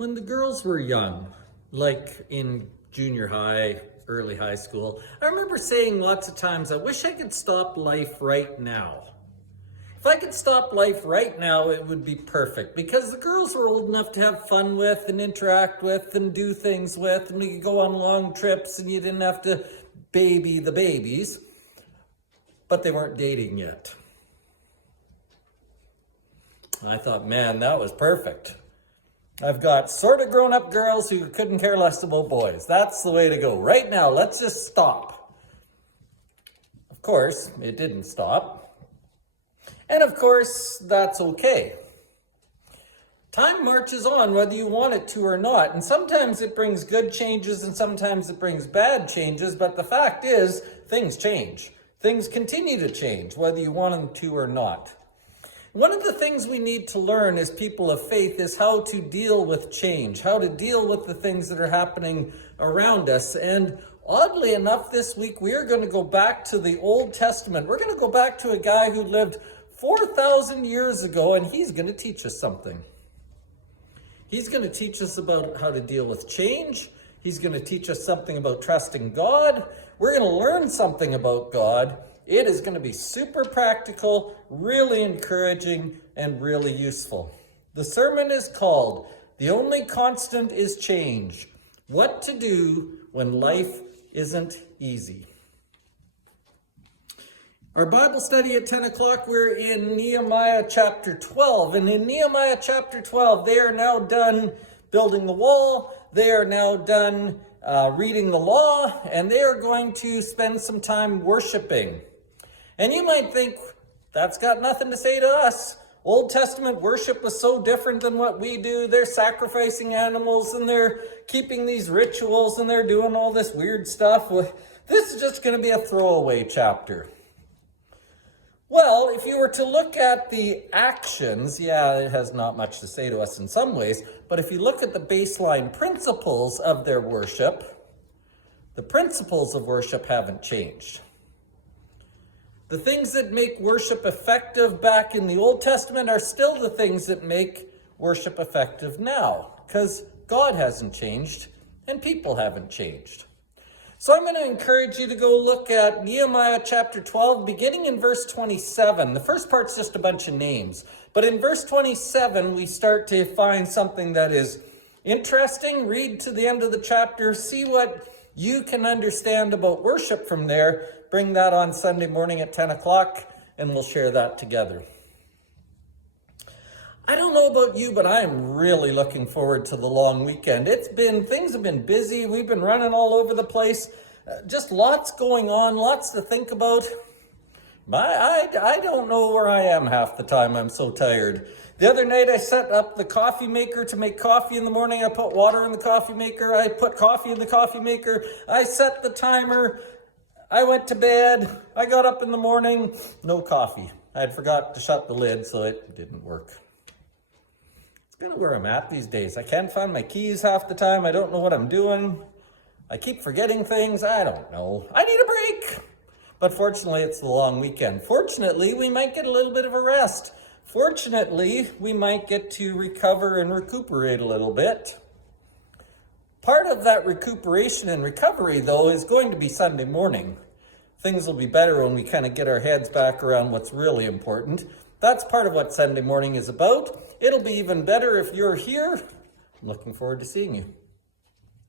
When the girls were young, like in junior high, early high school, I remember saying lots of times, I wish I could stop life right now. If I could stop life right now, it would be perfect because the girls were old enough to have fun with and interact with and do things with, and we could go on long trips and you didn't have to baby the babies, but they weren't dating yet. I thought, man, that was perfect. I've got sort of grown-up girls who couldn't care less about boys. That's the way to go. Right now, let's just stop. Of course, it didn't stop. And of course, that's okay. Time marches on whether you want it to or not. And sometimes it brings good changes and sometimes it brings bad changes. But the fact is, things change. Things continue to change whether you want them to or not. One of the things we need to learn as people of faith is how to deal with change, how to deal with the things that are happening around us. And oddly enough, this week we are going to go back to the Old Testament. We're going to go back to a guy who lived 4,000 years ago, and he's going to teach us something. He's going to teach us about how to deal with change. He's going to teach us something about trusting God. We're going to learn something about God. It is going to be super practical, really encouraging, and really useful. The sermon is called, "The Only Constant is Change. What to Do When Life Isn't Easy." Our Bible study at 10 o'clock, we're in Nehemiah chapter 12. And in Nehemiah chapter 12, they are now done building the wall. They are now done reading the law, and they are going to spend some time worshiping. And you might think, that's got nothing to say to us. Old Testament worship was so different than what we do. They're sacrificing animals and they're keeping these rituals and they're doing all this weird stuff. This is just going to be a throwaway chapter. Well, if you were to look at the actions, yeah, it has not much to say to us in some ways, but if you look at the baseline principles of their worship, the principles of worship haven't changed. The things that make worship effective back in the Old Testament are still the things that make worship effective now, because God hasn't changed and people haven't changed. So I'm going to encourage you to go look at Nehemiah chapter 12, beginning in verse 27. The first part's just a bunch of names, but in verse 27, we start to find something that is interesting. Read to the end of the chapter, see what you can understand about worship from there. Bring that on Sunday morning at 10 o'clock, and we'll share that together. I don't know about you, but I am really looking forward to the long weekend. Things have been busy. We've been running all over the place. Just lots going on, lots to think about. I don't know where I am half the time. I'm so tired. The other night I set up the coffee maker to make coffee in the morning. I put water in the coffee maker. I put coffee in the coffee maker. I set the timer. I went to bed. I got up in the morning. No coffee. I had forgot to shut the lid, so it didn't work. It's kind of where I'm at these days. I can't find my keys half the time. I don't know what I'm doing. I keep forgetting things. I don't know. I need a break. But fortunately, it's the long weekend. Fortunately, we might get a little bit of a rest. Fortunately, we might get to recover and recuperate a little bit. Part of that recuperation and recovery, though, is going to be Sunday morning. Things will be better when we kind of get our heads back around what's really important. That's part of what Sunday morning is about. It'll be even better if you're here. I'm looking forward to seeing you.